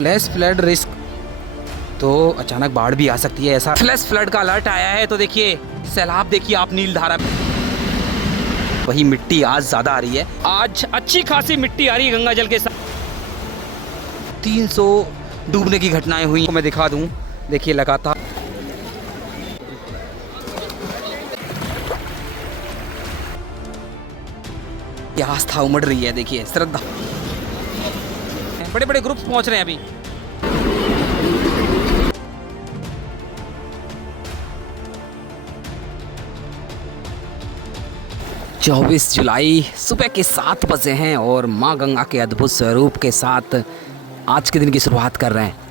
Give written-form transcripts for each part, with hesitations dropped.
Flash flood risk, तो अचानक बाढ़ भी आ सकती है। ऐसा फ्लैश फ्लड का अलर्ट आया है। तो देखिए सैलाब, देखिए आप नील धारा, वही मिट्टी आज ज्यादा आ रही है। आज अच्छी खासी मिट्टी आ रही है गंगा जल के साथ। 300 डूबने की घटनाएं हुई, मैं दिखा दूं। देखिए लगातार आस्था उमड़ रही है। देखिए श्रद्धा, बड़े बड़े ग्रुप पहुंच रहे हैं अभी। चौबीस जुलाई सुबह के 7 बजे हैं और माँ गंगा के अद्भुत स्वरूप के साथ आज के दिन की शुरुआत कर रहे हैं।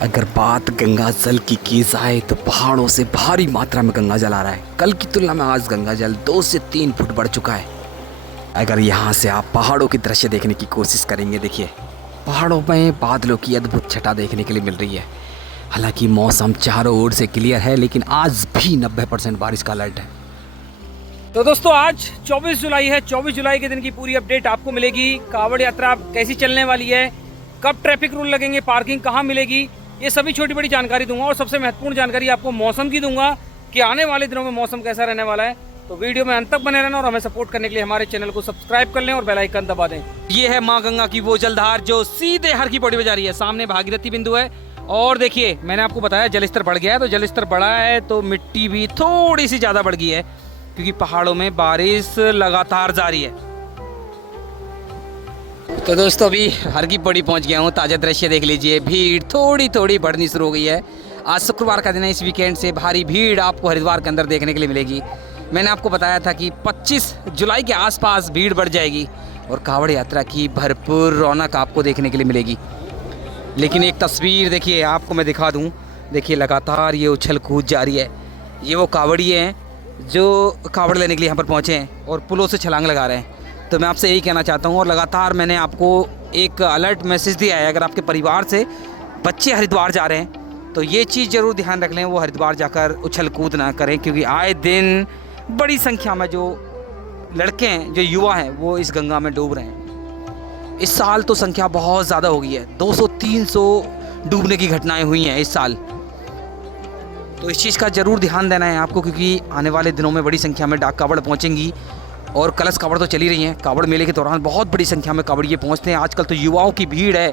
अगर बात गंगा जल की जाए तो पहाड़ों से भारी मात्रा में गंगा जल आ रहा है। कल की तुलना में आज गंगा जल 2 से 3 फुट बढ़ चुका है। अगर यहाँ से आप पहाड़ों की दृश्य देखने की कोशिश करेंगे, देखिए पहाड़ों में बादलों की अद्भुत छटा देखने के लिए मिल रही है। हालांकि मौसम चारों ओर से क्लियर है, लेकिन आज भी 90% बारिश का अलर्ट है। तो दोस्तों आज 24 जुलाई है। 24 जुलाई के दिन की पूरी अपडेट आपको मिलेगी। कांवड़ यात्रा कैसी चलने वाली है, कब ट्रैफिक रूल लगेंगे, पार्किंग कहाँ मिलेगी, ये सभी छोटी बड़ी जानकारी दूंगा। और सबसे महत्वपूर्ण जानकारी आपको मौसम की दूंगा कि आने वाले दिनों में मौसम कैसा रहने वाला है। तो वीडियो में अंत तक बने रहना और हमें सपोर्ट करने के लिए हमारे चैनल को सब्सक्राइब कर लें और बेल आइकन दबा दें। ये है माँ गंगा की वो जलधार जो सीधे हर की पौड़ी में जा रही है। सामने भागीरथी बिंदु है और देखिए मैंने आपको बताया जलस्तर बढ़ गया है। तो जलस्तर बढ़ा है तो मिट्टी भी थोड़ी सी ज़्यादा बढ़ गई है, क्योंकि पहाड़ों में बारिश लगातार जारी है। तो दोस्तों अभी हर की पौड़ी पहुंच गया हूँ। ताज़ा दृश्य देख लीजिए, भीड़ थोड़ी थोड़ी बढ़नी शुरू हो गई है। आज शुक्रवार का दिन है, इस वीकेंड से भारी भीड़ आपको हरिद्वार के अंदर देखने के लिए मिलेगी। मैंने आपको बताया था कि 25 जुलाई के आसपास भीड़ बढ़ जाएगी और कांवड़ यात्रा की भरपूर रौनक आपको देखने के लिए मिलेगी। लेकिन एक तस्वीर देखिए आपको मैं दिखा दूं। देखिए लगातार ये उछल कूद जारी है। ये वो कांवड़िए हैं जो कांवड़ लेने के लिए यहाँ पर पहुँचे हैं और पुलों से छलांग लगा रहे हैं। तो मैं आपसे यही कहना चाहता हूँ, और लगातार मैंने आपको एक अलर्ट मैसेज दिया है, अगर आपके परिवार से बच्चे हरिद्वार जा रहे हैं तो ये चीज़ ज़रूर ध्यान रख लें, वो हरिद्वार जाकर उछल कूद ना करें, क्योंकि आए दिन बड़ी संख्या में जो लड़के हैं, जो युवा हैं, वो इस गंगा में डूब रहे हैं। इस साल तो संख्या बहुत ज़्यादा हो गई है, 200-300 डूबने की घटनाएं हुई हैं इस साल। तो इस चीज़ का ज़रूर ध्यान देना है आपको, क्योंकि आने वाले दिनों में बड़ी संख्या में डाक कावड़ पहुँचेंगी और कलश कावड़ तो चली रही हैं। कावड़ मेले के दौरान बहुत बड़ी संख्या में कावड़िए पहुँचते हैं। आजकल तो युवाओं की भीड़ है,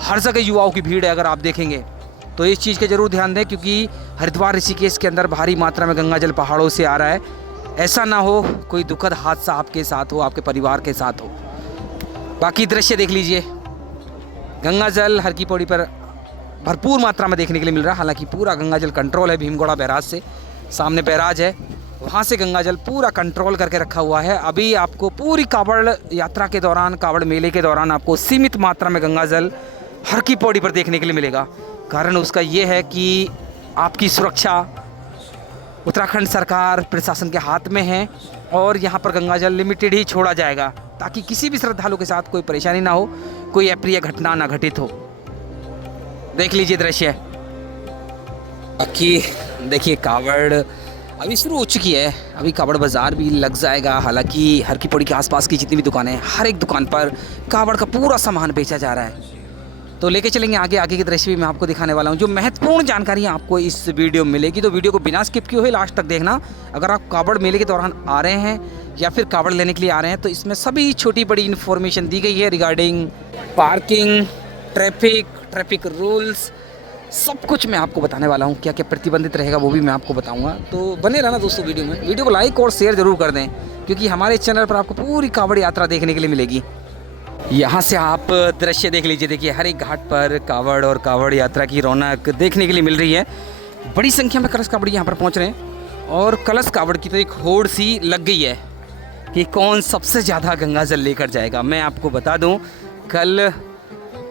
हर जगह युवाओं की भीड़ है। अगर आप देखेंगे तो इस चीज़ का ज़रूर ध्यान दें, क्योंकि हरिद्वार ऋषिकेश के अंदर भारी मात्रा में गंगा जल पहाड़ों से आ रहा है। ऐसा ना हो कोई दुखद हादसा आपके साथ हो, आपके परिवार के साथ हो। बाकी दृश्य देख लीजिए, गंगा जल हर की पौड़ी पर भरपूर मात्रा में देखने के लिए मिल रहा है। हालांकि पूरा गंगा जल कंट्रोल है भीमगौड़ा बैराज से, सामने बैराज है, वहाँ से गंगा जल पूरा कंट्रोल करके रखा हुआ है। अभी आपको पूरी कांवड़ यात्रा के दौरान, कांवड़ मेले के दौरान आपको सीमित मात्रा में गंगा जल हर की पौड़ी पर देखने के लिए मिलेगा। कारण उसका ये है कि आपकी सुरक्षा उत्तराखंड सरकार प्रशासन के हाथ में है और यहाँ पर गंगा जल लिमिटेड ही छोड़ा जाएगा, ताकि किसी भी श्रद्धालु के साथ कोई परेशानी ना हो, कोई अप्रिय घटना ना घटित हो। देख लीजिए दृश्य। बाकी देखिए कांवड़ अभी शुरू हो चुकी है, अभी कांवड़ बाज़ार भी लग जाएगा। हालांकि हर की पौड़ी के आसपास की जितनी भी दुकानें हैं, हर एक दुकान पर कांवड़ का पूरा सामान बेचा जा रहा है। तो लेके चलेंगे आगे के दृश्य भी मैं आपको दिखाने वाला हूँ। जो महत्वपूर्ण जानकारी आपको इस वीडियो में मिलेगी, तो वीडियो को बिना स्किप किए हुए लास्ट तक देखना। अगर आप कांवड़ मेले के दौरान आ रहे हैं या फिर कांवड़ लेने के लिए आ रहे हैं, तो इसमें सभी छोटी बड़ी इन्फॉर्मेशन दी गई है रिगार्डिंग पार्किंग, ट्रैफिक रूल्स, सब कुछ मैं आपको बताने वाला हूँ। क्या क्या प्रतिबंधित रहेगा वो भी मैं आपको बताऊँगा। तो बने रहना दोस्तों वीडियो में। वीडियो को लाइक और शेयर ज़रूर कर दें, क्योंकि हमारे चैनल पर आपको पूरी कांवड़ यात्रा देखने के लिए मिलेगी। यहाँ से आप दृश्य देख लीजिए। देखिए हर एक घाट पर कांवड़ और कांवड़ यात्रा की रौनक देखने के लिए मिल रही है। बड़ी संख्या में कलश कांवड़ी यहाँ पर पहुँच रहे हैं और कलश कांवड़ की तो एक होड़ सी लग गई है कि कौन सबसे ज़्यादा गंगा जल लेकर जाएगा। मैं आपको बता दूँ, कल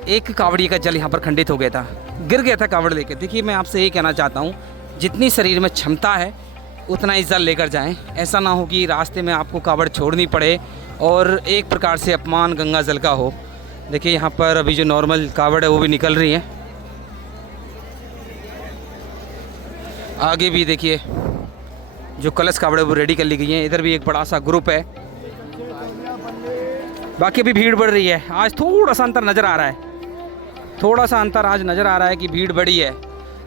एक कांवड़ी का जल यहाँ पर खंडित हो गया था, गिर गया था कांवड़ लेकर। देखिए मैं आपसे यही कहना चाहता हूँ, जितनी शरीर में क्षमता है उतना ही जल लेकर जाएं। ऐसा ना हो कि रास्ते में आपको कांवड़ छोड़नी पड़े और एक प्रकार से अपमान गंगा जल का हो। देखिए यहाँ पर अभी जो नॉर्मल कांवड़ है वो भी निकल रही है। आगे भी देखिए जो कलश कावड़ है वो रेडी कर ली गई है। इधर भी एक बड़ा सा ग्रुप है। बाकी अभी भीड़ बढ़ रही है। आज थोड़ा सा अंतर नज़र आ रहा है, थोड़ा सा अंतर आज नज़र आ रहा है कि भीड़ बढ़ी है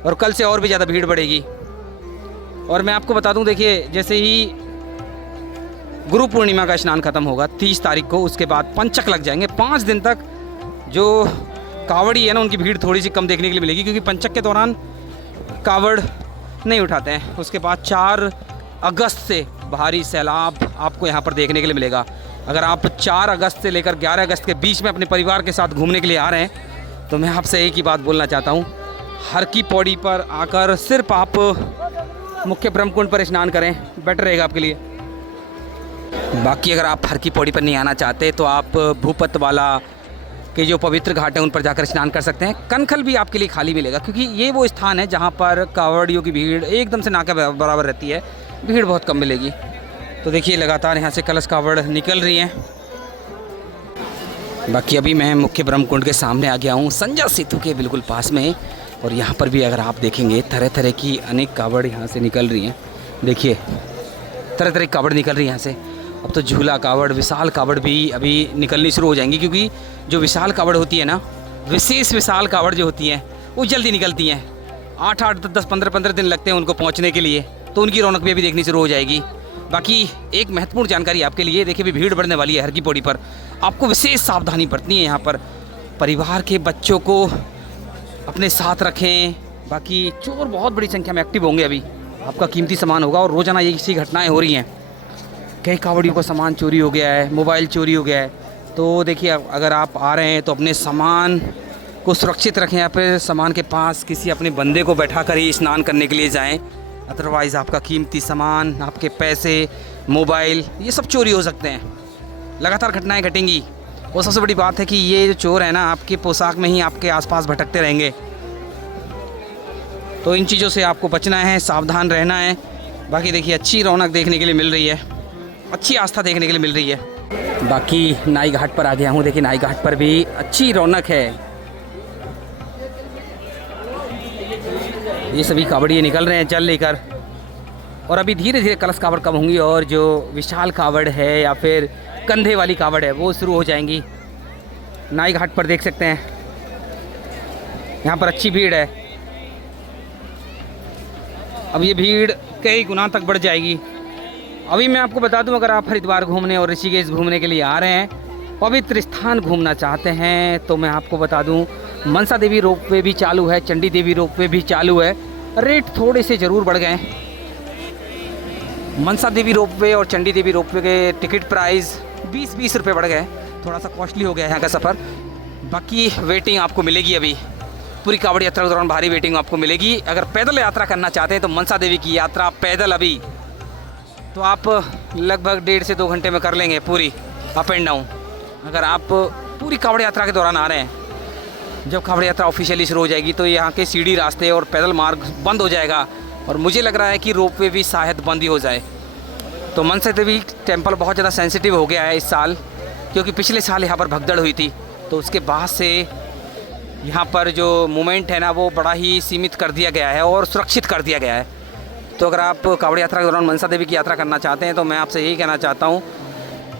और कल से और भी ज़्यादा भीड़ बढ़ेगी। और मैं आपको बता दूं, देखिए जैसे ही गुरु पूर्णिमा का स्नान खत्म होगा 30 तारीख को, उसके बाद पंचक लग जाएंगे। 5 दिन तक जो कावड़ी है ना उनकी भीड़ थोड़ी सी कम देखने के लिए मिलेगी, क्योंकि पंचक के दौरान कावड़ नहीं उठाते हैं। उसके बाद 4 अगस्त से भारी सैलाब आपको यहाँ पर देखने के लिए मिलेगा। अगर आप 4 अगस्त से लेकर 11 अगस्त के बीच में अपने परिवार के साथ घूमने के लिए आ रहे हैं तो मैं आपसे एक ही बात बोलना चाहता हूँ, हर की पौड़ी पर आकर सिर्फ आप मुख्य ब्रह्मकुंड पर स्नान करें, बेटर रहेगा आपके लिए। बाकी अगर आप हर की पौड़ी पर नहीं आना चाहते तो आप भूपत वाला के जो पवित्र घाट हैं उन पर जाकर स्नान कर सकते हैं। कनखल भी आपके लिए खाली मिलेगा, क्योंकि ये वो स्थान है जहाँ पर कावड़ियों की भीड़ एकदम से ना के बराबर रहती है, भीड़ बहुत कम मिलेगी। तो देखिए लगातार यहाँ से कलश कावड़ निकल रही हैं। बाकी अभी मैं मुख्य ब्रह्मकुंड के सामने आ गया हूँ, संजय सेतु के बिल्कुल पास में। और यहाँ पर भी अगर आप देखेंगे तरह तरह की अनेक कावड़ यहाँ से निकल रही हैं। देखिए तरह तरह की कावड़ निकल रही है यहाँ से। अब तो झूला कावड़, विशाल कावड़ भी अभी निकलनी शुरू हो जाएंगी, क्योंकि जो विशाल कावड़ होती है ना, विशेष विशाल कावड़ जो होती हैं वो जल्दी निकलती हैं। 8-8, 10, 15 दिन लगते हैं उनको पहुँचने के लिए, तो उनकी रौनक भी अभी देखनी शुरू हो जाएगी। बाकी एक महत्वपूर्ण जानकारी आपके लिए, देखिए भी भीड़ बढ़ने वाली है हर की पौड़ी पर, आपको विशेष सावधानी बरतनी है। यहाँ पर परिवार के बच्चों को अपने साथ रखें। बाकी चोर बहुत बड़ी संख्या में एक्टिव होंगे, अभी आपका कीमती सामान होगा और रोज़ाना ये सी घटनाएं हो रही हैं। कई कावड़ियों का सामान चोरी हो गया है, मोबाइल चोरी हो गया है। तो देखिए अगर आप आ रहे हैं तो अपने सामान को सुरक्षित रखें, या फिर सामान के पास किसी अपने बंदे को बैठा कर ही स्नान करने के लिए जाएं। अदरवाइज़ आपका कीमती सामान, आपके पैसे, मोबाइल, ये सब चोरी हो सकते हैं। लगातार घटनाएं घटेंगी। और सबसे बड़ी बात है कि ये जो चोर है ना, आपके पोशाक में ही आपके आसपास भटकते रहेंगे। तो इन चीज़ों से आपको बचना है, सावधान रहना है। बाकी देखिए अच्छी रौनक देखने के लिए मिल रही है, अच्छी आस्था देखने के लिए मिल रही है। बाकी नाई घाट पर आ गया हूँ। देखिए नाई घाट पर भी अच्छी रौनक है। ये सभी कावड़िए निकल रहे हैं जल लेकर, और अभी धीरे धीरे कलश कावड़ कम होंगी और जो विशाल कावड़ है या फिर कंधे वाली कावड़ है वो शुरू हो जाएंगी। नाई घाट पर देख सकते हैं यहाँ पर अच्छी भीड़ है। अब ये भीड़ कई गुना तक बढ़ जाएगी। अभी मैं आपको बता दूं, अगर आप हरिद्वार घूमने और ऋषिकेश घूमने के लिए आ रहे हैं, पवित्र स्थान घूमना चाहते हैं, तो मैं आपको बता दूं मनसा देवी रोपवे भी चालू है, चंडी देवी रोपवे भी चालू है। रेट थोड़े से ज़रूर बढ़ गए। मनसा देवी रोपवे और चंडी देवी रोपवे के टिकट प्राइस 20-20 रुपये बढ़ गए, थोड़ा सा कॉस्टली हो गया है यहाँ का सफ़र। बाकी वेटिंग आपको मिलेगी, अभी पूरी कावड़ यात्रा के दौरान भारी वेटिंग आपको मिलेगी। अगर पैदल यात्रा करना चाहते हैं तो मनसा देवी की यात्रा पैदल अभी तो आप लगभग 1.5 से 2 घंटे में कर लेंगे पूरी अप एंड डाउन। अगर आप पूरी कावड़ यात्रा के दौरान आ रहे हैं, जब कावड़ यात्रा ऑफिशियली शुरू हो जाएगी तो यहाँ के सीढ़ी रास्ते और पैदल मार्ग बंद हो जाएगा, और मुझे लग रहा है कि रोपवे भी शायद बंद ही हो जाए। तो मनसा देवी टेम्पल बहुत ज़्यादा सेंसिटिव हो गया है इस साल, क्योंकि पिछले साल यहाँ पर भगदड़ हुई थी, तो उसके बाद से यहाँ पर जो मूवमेंट है ना वो बड़ा ही सीमित कर दिया गया है और सुरक्षित कर दिया गया है। तो अगर आप कावड़ यात्रा के दौरान मनसा देवी की यात्रा करना चाहते हैं तो मैं आपसे यही कहना चाहता हूँ,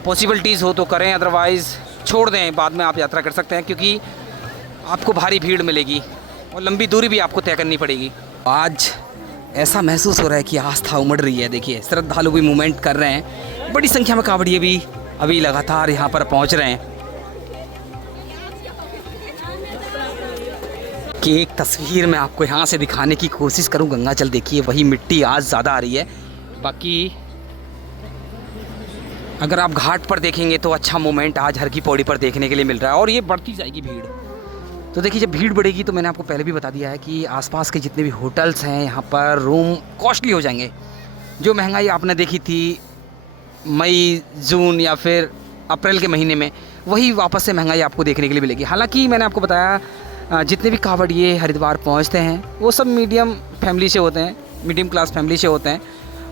पॉसिबिलिटीज़ हो तो करें, अदरवाइज़ छोड़ दें, बाद में आप यात्रा कर सकते हैं, क्योंकि आपको भारी भीड़ मिलेगी और लंबी दूरी भी आपको तय करनी पड़ेगी। आज ऐसा महसूस हो रहा है कि आस्था उमड़ रही है। देखिए श्रद्धालु भी मूवमेंट कर रहे हैं, बड़ी संख्या में कावड़िए भी अभी लगातार यहाँ पर पहुँच रहे हैं। कि एक तस्वीर मैं आपको यहाँ से दिखाने की कोशिश करूँ, गंगाजल देखिए, वही मिट्टी आज ज़्यादा आ रही है। बाकी अगर आप घाट पर देखेंगे तो अच्छा मोमेंट आज हर की पौड़ी पर देखने के लिए मिल रहा है, और ये बढ़ती जाएगी भीड़। तो देखिए जब भीड़ बढ़ेगी तो मैंने आपको पहले भी बता दिया है कि आसपास के जितने भी होटल्स हैं यहाँ पर रूम कॉस्टली हो जाएंगे। जो महंगाई आपने देखी थी मई, जून या फिर अप्रैल के महीने में, वही वापस से महंगाई आपको देखने के लिए मिलेगी। हालांकि मैंने आपको बताया जितने भी कावड़िए हरिद्वार पहुँचते हैं वो सब मीडियम फैमिली से होते हैं, मीडियम क्लास फैमिली से होते हैं।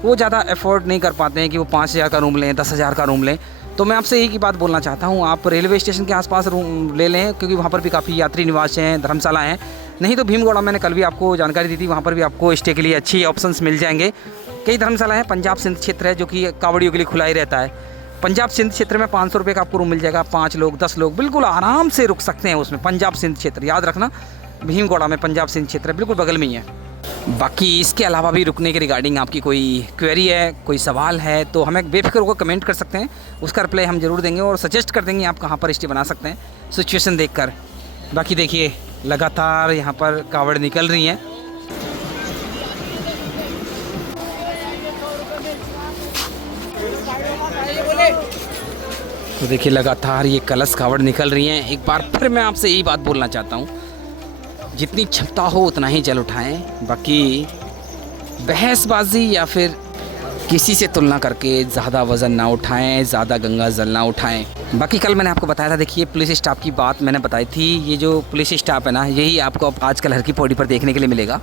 वो ज़्यादा एफोर्ड नहीं कर पाते हैं कि वो 5,000 का रूम लें, 10,000 का रूम लें। तो मैं आपसे एक ही बात बोलना चाहता हूँ, आप रेलवे स्टेशन के आसपास रूम ले लें, क्योंकि वहाँ पर भी काफ़ी यात्री निवास हैं, धर्मशाला हैं। नहीं तो भीमगौड़ा मैंने कल भी आपको जानकारी दी थी, वहाँ पर भी आपको स्टे के लिए अच्छी ऑप्शंस मिल जाएंगे। कई धर्मशाला है। पंजाब सिंध क्षेत्र है जो कि कावड़ियों के लिए खुला ही रहता है। पंजाब सिंध क्षेत्र में 500 रुपये का आपको रूम मिल जाएगा। 5 लोग 10 लोग बिल्कुल आराम से रुक सकते हैं उसमें। पंजाब सिंध क्षेत्र याद रखना, भीमगौड़ा में पंजाब सिंध क्षेत्र है, बिल्कुल बगल में ही है। बाकी इसके अलावा भी रुकने के रिगार्डिंग आपकी कोई क्वेरी है, कोई सवाल है तो हमें बेफिक्र होकर कमेंट कर सकते हैं, उसका रिप्लाई हम ज़रूर देंगे और सजेस्ट कर देंगे आप कहाँ पर स्टे बना सकते हैं सिचुएशन देखकर। बाकी देखिए लगातार यहाँ पर कावड़ निकल रही हैं। तो देखिए लगातार ये कलश कावड़ निकल रही हैं। एक बार फिर मैं आपसे यही बात बोलना चाहता हूँ, जितनी क्षमता हो उतना ही जल उठाएं। बाकी बहसबाजी या फिर किसी से तुलना करके ज़्यादा वज़न ना उठाएं, ज़्यादा गंगा जल ना उठाएं। बाकी कल मैंने आपको बताया था, देखिए पुलिस स्टाफ की बात मैंने बताई थी। ये जो पुलिस स्टाफ है ना, यही आपको आजकल हर की पौड़ी पर देखने के लिए मिलेगा।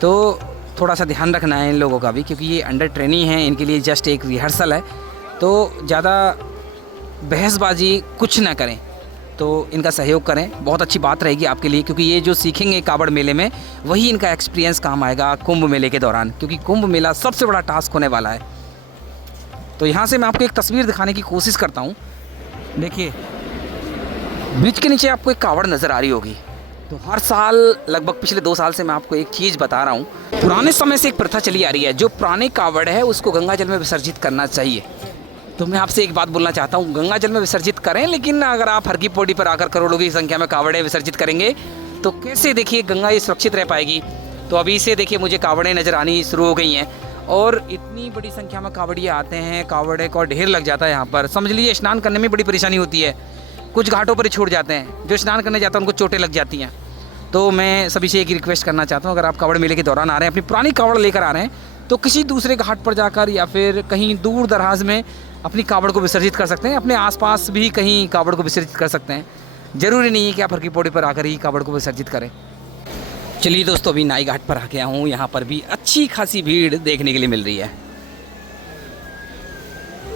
तो थोड़ा सा ध्यान रखना है इन लोगों का भी, क्योंकि ये अंडर ट्रेनिंग है, इनके लिए जस्ट एक रिहर्सल है। तो ज़्यादा बहसबाजी कुछ ना करें, तो इनका सहयोग करें, बहुत अच्छी बात रहेगी आपके लिए, क्योंकि ये जो सीखेंगे कावड़ मेले में वही इनका एक्सपीरियंस काम आएगा कुंभ मेले के दौरान, क्योंकि कुंभ मेला सबसे बड़ा टास्क होने वाला है। तो यहाँ से मैं आपको एक तस्वीर दिखाने की कोशिश करता हूँ। देखिए ब्रिज के नीचे आपको एक कावड़ नज़र आ रही होगी। तो हर साल लगभग पिछले 2 साल से मैं आपको एक चीज़ बता रहा हूँ, पुराने समय से एक प्रथा चली आ रही है, जो पुराने कावड़ है उसको गंगा जल में विसर्जित करना चाहिए। तो मैं आपसे एक बात बोलना चाहता हूँ, गंगा जल में विसर्जित करें, लेकिन अगर आप हर की पौड़ी पर आकर करोड़ों की संख्या में कावड़े विसर्जित करेंगे तो कैसे देखिए गंगा ये सुरक्षित रह पाएगी। तो अभी से देखिए मुझे कावड़े नज़र आनी शुरू हो गई हैं और इतनी बड़ी संख्या में कावड़िए आते हैं, कावड़े का ढेर लग जाता है यहाँ पर। समझ लीजिए स्नान करने में बड़ी परेशानी होती है, कुछ घाटों पर ही छूट जाते हैं, जो स्नान करने जाते हैं उनको चोटें लग जाती हैं। तो मैं सभी से एक रिक्वेस्ट करना चाहता हूँ, अगर आप कावड़ मेले के दौरान आ रहे हैं, अपनी पुरानी कावड़ लेकर आ रहे हैं, तो किसी दूसरे घाट पर जाकर या फिर कहीं दूर दराज में अपनी कावड़ को विसर्जित कर सकते हैं। अपने आसपास भी कहीं कावड़ को विसर्जित कर सकते हैं, ज़रूरी नहीं है कि आप हर की पौड़ी पर आकर ही कावड़ को विसर्जित करें। चलिए दोस्तों, अभी नाई घाट पर आ गया हूँ। यहाँ पर भी अच्छी खासी भीड़ देखने के लिए मिल रही है।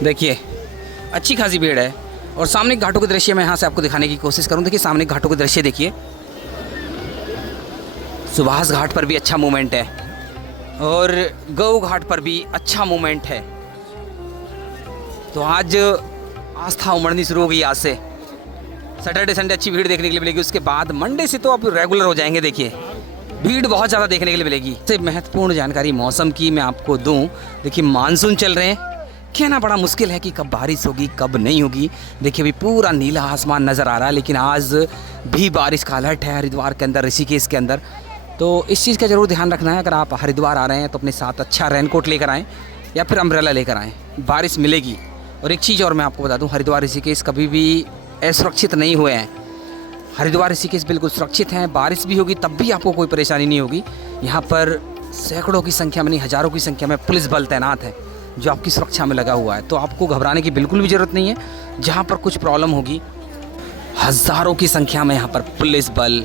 देखिए अच्छी खासी भीड़ है और सामने घाटों के दृश्य मैं यहाँ से आपको दिखाने की कोशिश करूँ। देखिए सामने घाटों के दृश्य देखिए, सुभाष घाट पर भी अच्छा मूवमेंट है और गौ घाट पर भी अच्छा मूवमेंट है। तो आज आस्था उमड़नी शुरू हो गई। आज से सैटरडे संडे अच्छी भीड़ देखने के लिए मिलेगी, उसके बाद मंडे से तो आप रेगुलर हो जाएंगे। देखिए भीड़ बहुत ज़्यादा देखने के लिए मिलेगी। सबसे महत्वपूर्ण जानकारी मौसम की मैं आपको दूं, देखिए मानसून चल रहे हैं, कहना बड़ा मुश्किल है कि कब बारिश होगी कब नहीं होगी। देखिए अभी पूरा नीला आसमान नज़र आ रहा है, लेकिन आज भी बारिश का अलर्ट है हरिद्वार के अंदर, ऋषिकेश के अंदर। तो इस चीज़ का ज़रूर ध्यान रखना है। अगर आप हरिद्वार आ रहे हैं तो अपने साथ अच्छा रेनकोट लेकर आएँ या फिर अम्ब्रेला लेकर आएँ, बारिश मिलेगी। और एक चीज़ और मैं आपको बता दूं, हरिद्वार ऋषिकेश कभी भी असुरक्षित नहीं हुए हैं। हरिद्वार ऋषिकेश बिल्कुल सुरक्षित हैं, बारिश भी होगी तब भी आपको कोई परेशानी नहीं होगी। यहाँ पर सैकड़ों की संख्या में नहीं हज़ारों की संख्या में पुलिस बल तैनात है जो आपकी सुरक्षा में लगा हुआ है। तो आपको घबराने की बिल्कुल भी ज़रूरत नहीं है। जहाँ पर कुछ प्रॉब्लम होगी, हज़ारों की संख्या में यहाँ पर पुलिस बल,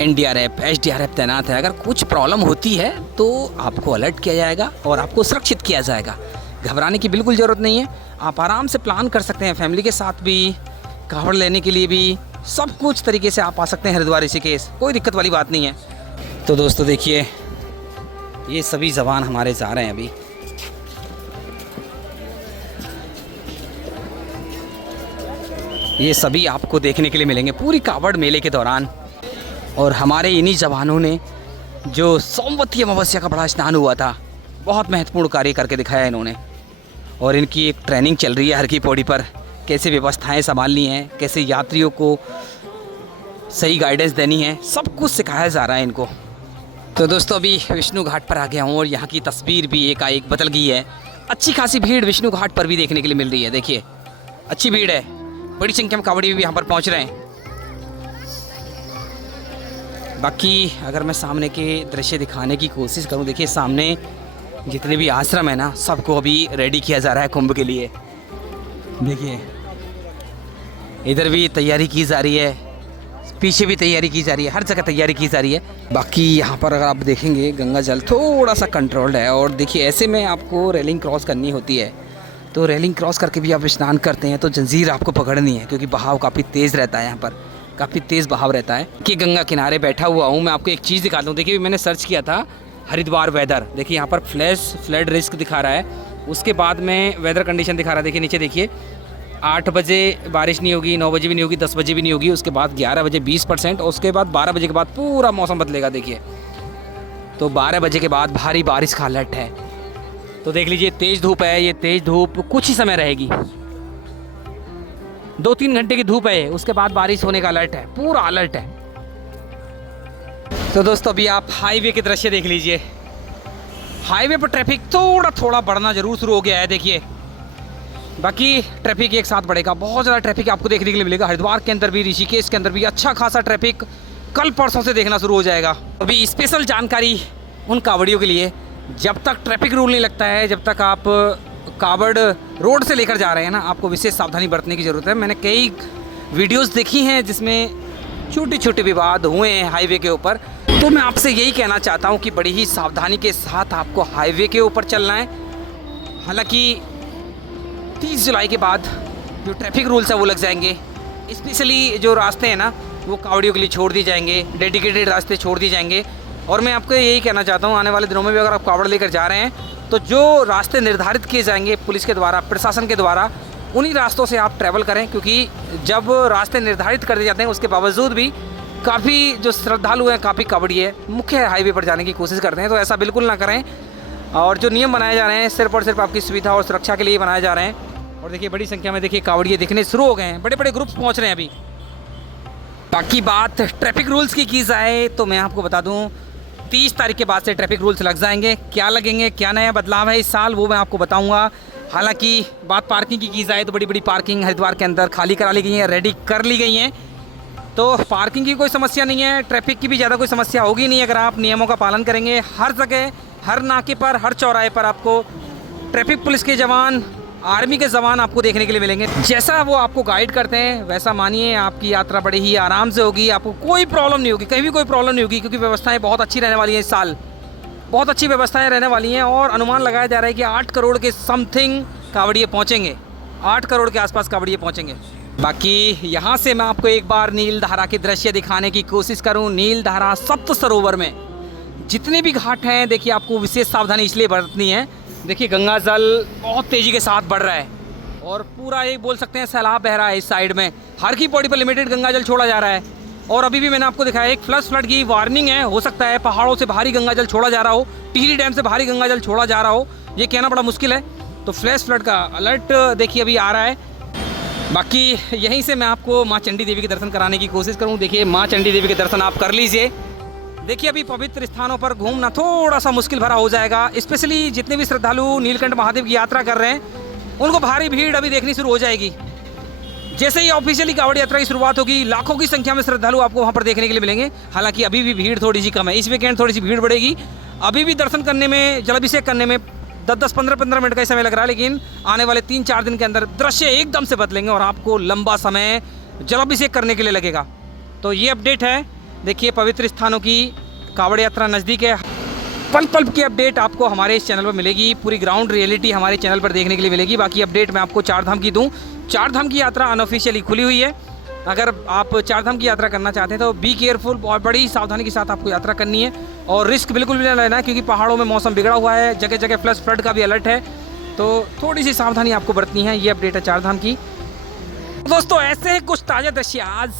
NDRF, SDRF तैनात है। अगर कुछ प्रॉब्लम होती है तो आपको अलर्ट किया जाएगा और आपको सुरक्षित किया जाएगा। घबराने की बिल्कुल ज़रूरत नहीं है। आप आराम से प्लान कर सकते हैं, फैमिली के साथ भी, कावड़ लेने के लिए भी, सब कुछ तरीके से आप आ सकते हैं हरिद्वार ऋषिकेश, कोई दिक्कत वाली बात नहीं है। तो दोस्तों देखिए ये सभी जवान हमारे जा रहे हैं अभी। ये सभी आपको देखने के लिए मिलेंगे पूरी कावड़ मेले के दौरान। और हमारे इन्हीं जवानों ने जो सोमवती अमावस्या का बड़ा स्नान हुआ था, बहुत महत्वपूर्ण कार्य करके दिखाया इन्होंने। और इनकी एक ट्रेनिंग चल रही है हर की पौड़ी पर, कैसे व्यवस्थाएं संभालनी है, कैसे यात्रियों को सही गाइडेंस देनी है, सब कुछ सिखाया जा रहा है इनको। तो दोस्तों अभी विष्णु घाट पर आ गया हूँ और यहाँ की तस्वीर भी एकाएक बदल गई है। अच्छी खासी भीड़ विष्णु घाट पर भी देखने के लिए मिल रही है। देखिए अच्छी भीड़ है, बड़ी संख्या में कावड़ी भी यहाँ पर पहुँच रहे हैं। बाकी अगर मैं सामने के दृश्य दिखाने की कोशिश करूँ, देखिए सामने जितने भी आश्रम है ना, सबको अभी रेडी किया जा रहा है कुंभ के लिए। देखिए इधर भी तैयारी की जा रही है, पीछे भी तैयारी की जा रही है, हर जगह तैयारी की जा रही है। बाकी यहाँ पर अगर आप देखेंगे गंगा जल थोड़ा सा कंट्रोल्ड है। और देखिए ऐसे में आपको रेलिंग क्रॉस करनी होती है, तो रेलिंग क्रॉस करके भी आप स्नान करते हैं तो जंजीर आपको पकड़नी है, क्योंकि बहाव काफ़ी तेज़ रहता है, यहाँ पर काफ़ी तेज़ बहाव रहता है। कि गंगा किनारे बैठा हुआ हूँ, मैं आपको एक चीज़ दिखाता हूँ। देखिए मैंने सर्च किया था हरिद्वार वेदर। देखिए यहाँ पर फ्लैश फ्लड रिस्क दिखा रहा है, उसके बाद में वेदर कंडीशन दिखा रहा है। देखिए नीचे देखिए 8 बजे बारिश नहीं होगी, 9 बजे भी नहीं होगी, 10 बजे भी नहीं होगी, उसके बाद 11 बजे 20% और उसके बाद 12 बजे के बाद पूरा मौसम बदलेगा। देखिए तो 12 बजे के बाद भारी बारिश का अलर्ट है। तो देख लीजिए तेज़ धूप है, ये तेज़ धूप कुछ ही समय रहेगी, 2-3 घंटे की धूप है, उसके बाद बारिश होने का अलर्ट है, पूरा अलर्ट है। तो दोस्तों अभी आप हाईवे के दृश्य देख लीजिए। हाईवे पर ट्रैफिक थोड़ा थोड़ा बढ़ना जरूर शुरू हो गया है। देखिए बाकी ट्रैफिक एक साथ बढ़ेगा, बहुत ज़्यादा ट्रैफिक आपको देखने के लिए मिलेगा। हरिद्वार के अंदर भी, ऋषिकेश के अंदर भी अच्छा खासा ट्रैफिक कल परसों से देखना शुरू हो जाएगा। अभी स्पेशल जानकारी उन कावड़ियों के लिए, जब तक ट्रैफिक रूल नहीं लगता है, जब तक आप कावड़ रोड से लेकर जा रहे हैं ना, आपको विशेष सावधानी बरतने की ज़रूरत है। मैंने कई वीडियोस देखी हैं जिसमें छोटे छोटे विवाद हुए हैं हाईवे के ऊपर, तो मैं आपसे यही कहना चाहता हूं कि बड़ी ही सावधानी के साथ आपको हाईवे के ऊपर चलना है। हालांकि 30 जुलाई के बाद जो ट्रैफिक रूल्स है वो लग जाएंगे, स्पेशली जो रास्ते हैं ना वो कावड़ियों के लिए छोड़ दिए जाएंगे, डेडिकेटेड रास्ते छोड़ दिए जाएंगे। और मैं आपको यही कहना चाहता हूँ, आने वाले दिनों में भी अगर आप कावड़ लेकर जा रहे हैं तो जो रास्ते निर्धारित किए जाएंगे पुलिस के द्वारा, प्रशासन के द्वारा, उन्हीं रास्तों से आप ट्रैवल करें। क्योंकि जब रास्ते निर्धारित कर दिए जाते हैं उसके बावजूद भी काफ़ी जो श्रद्धालु हैं, काफ़ी कावड़ी है, मुख्य हाईवे पर जाने की कोशिश करते हैं। तो ऐसा बिल्कुल ना करें। और जो नियम बनाए जा रहे हैं सिर्फ और सिर्फ आपकी सुविधा और सुरक्षा के लिए बनाए जा रहे हैं। और देखिए बड़ी संख्या में देखिए कावड़िए दिखने शुरू हो गए हैं, बड़े बड़े ग्रुप्स पहुँच रहे हैं अभी। बाकी बात ट्रैफिक रूल्स की जाए तो मैं आपको बता दूँ 30 तारीख के बाद से ट्रैफिक रूल्स लग जाएंगे। क्या लगेंगे, क्या नया बदलाव है इस साल, वो मैं आपको बताऊंगा। हालांकि बात पार्किंग की जाए तो बड़ी बड़ी पार्किंग हरिद्वार के अंदर खाली करा ली गई हैं, रेडी कर ली गई हैं, तो पार्किंग की कोई समस्या नहीं है। ट्रैफिक की भी ज़्यादा कोई समस्या होगी नहीं अगर आप नियमों का पालन करेंगे। हर जगह, हर नाके पर, हर चौराहे पर आपको ट्रैफिक पुलिस के जवान, आर्मी के जवान आपको देखने के लिए मिलेंगे। जैसा वो आपको गाइड करते हैं वैसा मानिए, आपकी यात्रा बड़ी ही आराम से होगी, आपको कोई प्रॉब्लम नहीं होगी, कहीं भी कोई प्रॉब्लम नहीं होगी। क्योंकि व्यवस्थाएं बहुत अच्छी रहने वाली हैं इस साल, बहुत अच्छी व्यवस्थाएं रहने वाली हैं। और अनुमान लगाया जा रहा है कि 8 करोड़ के समथिंग कावड़िए पहुँचेंगे, 8 करोड़ के आसपास कावड़िए पहुँचेंगे। बाकी यहाँ से मैं आपको एक बार नीलधारा के दृश्य दिखाने की कोशिश करूँ। नीलधारा सप्त सरोवर में जितने भी घाट हैं, देखिए आपको विशेष सावधानी इसलिए बरतनी है। देखिए गंगा जल बहुत तेज़ी के साथ बढ़ रहा है और पूरा एक बोल सकते हैं सैलाब बह रहा है इस साइड में। हर की पौड़ी पर लिमिटेड गंगा जल छोड़ा जा रहा है। और अभी भी मैंने आपको दिखाया एक फ्लश फ्लड की वार्निंग है। हो सकता है पहाड़ों से भारी गंगा जल छोड़ा जा रहा हो, टिहरी डैम से भारी गंगा जल छोड़ा जा रहा हो, ये कहना बड़ा मुश्किल है। तो फ्लैश फ्लड का अलर्ट देखिए अभी आ रहा है। बाकी यहीं से मैं आपको माँ चंडी देवी के दर्शन कराने की कोशिश करूँ। देखिए माँ चंडी देवी के दर्शन आप कर लीजिए। देखिए अभी पवित्र स्थानों पर घूमना थोड़ा सा मुश्किल भरा हो जाएगा, स्पेशली जितने भी श्रद्धालु नीलकंठ महादेव की यात्रा कर रहे हैं उनको भारी भीड़ अभी देखनी शुरू हो जाएगी। जैसे ही ऑफिशियली कावड़ यात्रा की शुरुआत होगी, लाखों की संख्या में श्रद्धालु आपको वहाँ पर देखने के लिए मिलेंगे। हालांकि अभी भी भीड़ थोड़ी सी कम है, इस वीकेंड थोड़ी सी भीड़ बढ़ेगी। अभी भी दर्शन करने में, जलाभिषेक करने में 10-10, 15-15 मिनट का समय लग रहा है, लेकिन आने वाले 3-4 दिन के अंदर दृश्य एकदम से बदलेंगे और आपको लंबा समय जलाभिषेक करने के लिए लगेगा। तो ये अपडेट है। देखिए पवित्र स्थानों की कावड़ यात्रा नज़दीक है। पल पल की अपडेट आपको हमारे इस चैनल पर मिलेगी, पूरी ग्राउंड रियलिटी हमारे चैनल पर देखने के लिए मिलेगी। बाकी अपडेट मैं आपको 4 धाम की दूं। 4 धाम की यात्रा अनऑफिशियली खुली हुई है। अगर आप 4 धाम की यात्रा करना चाहते हैं तो बी केयरफुल, और बड़ी सावधानी के साथ आपको यात्रा करनी है और रिस्क बिल्कुल भी नहीं लेना है, क्योंकि पहाड़ों में मौसम बिगड़ा हुआ है, जगह जगह फ्लश फ्लड का भी अलर्ट है। तो थोड़ी सी सावधानी आपको बरतनी है। ये अपडेट है 4 धाम की। दोस्तों ऐसे हैं कुछ ताज़ा दृश्य आज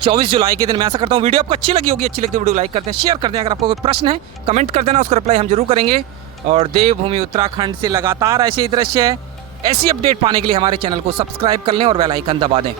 24 जुलाई के दिन। मैं आशा करता हूँ वीडियो आपको अच्छी लगी होगी। अच्छी लगती है वीडियो लाइक करते हैं, शेयर करते हैं। अगर आपको कोई प्रश्न है कमेंट कर देना, उसका रिप्लाई हम जरूर करेंगे। और देवभूमि उत्तराखंड से लगातार ऐसे ही दृश्य, ऐसी अपडेट पाने के लिए हमारे चैनल को सब्सक्राइब कर लें और बेल आइकन दबा दें।